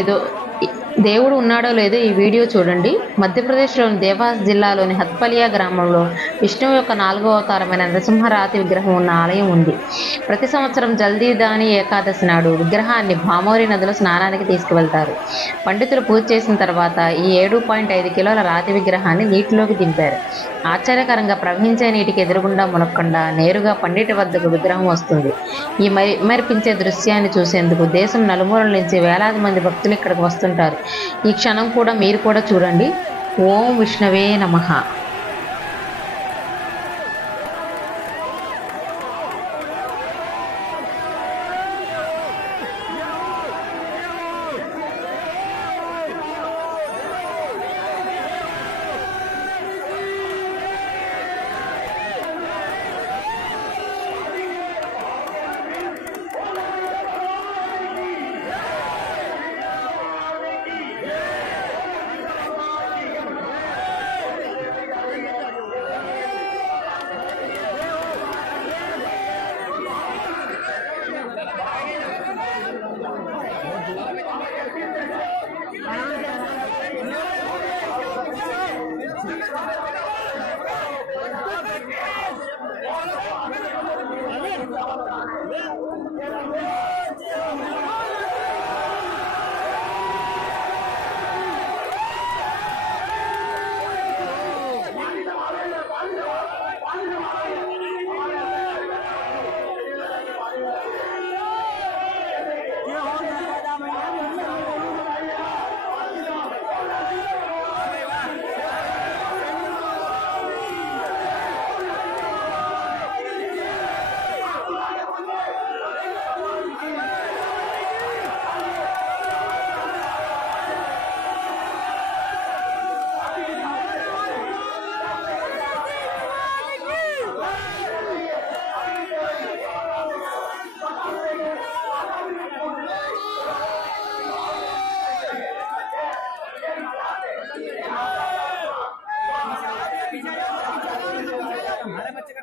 ఏదో దేవుడు ఉన్నాడో లేదో ఈ వీడియో చూడండి. మధ్యప్రదేశ్లోని దేవాస్ జిల్లాలోని హత్పలియా గ్రామంలో విష్ణువు యొక్క 4వ అవతారమైన నరసింహరాతి విగ్రహం ఉన్న ఆలయం ఉంది. ప్రతి సంవత్సరం జల్దీదాని ఏకాదశి నాడు విగ్రహాన్ని భామోరి నదిలో స్నానానికి తీసుకువెళ్తారు. పండితులు పూజ చేసిన తర్వాత ఈ 7.5 కిలోల రాతి విగ్రహాన్ని నీటిలోకి దింపారు. ఆశ్చర్యకరంగా ప్రవహించే నీటికి ఎదురుగుండా మునక్కుండా నేరుగా పండిత వద్దకు విగ్రహం వస్తుంది. ఈ మరిపించే దృశ్యాన్ని చూసేందుకు దేశం నలుమూలల నుంచి వేలాది మంది భక్తులు ఇక్కడికి వస్తుంటారు. ఈ క్షణం కూడా మీరు కూడా చూడండి. ఓం విష్ణవే నమః. हमारे बच्चे का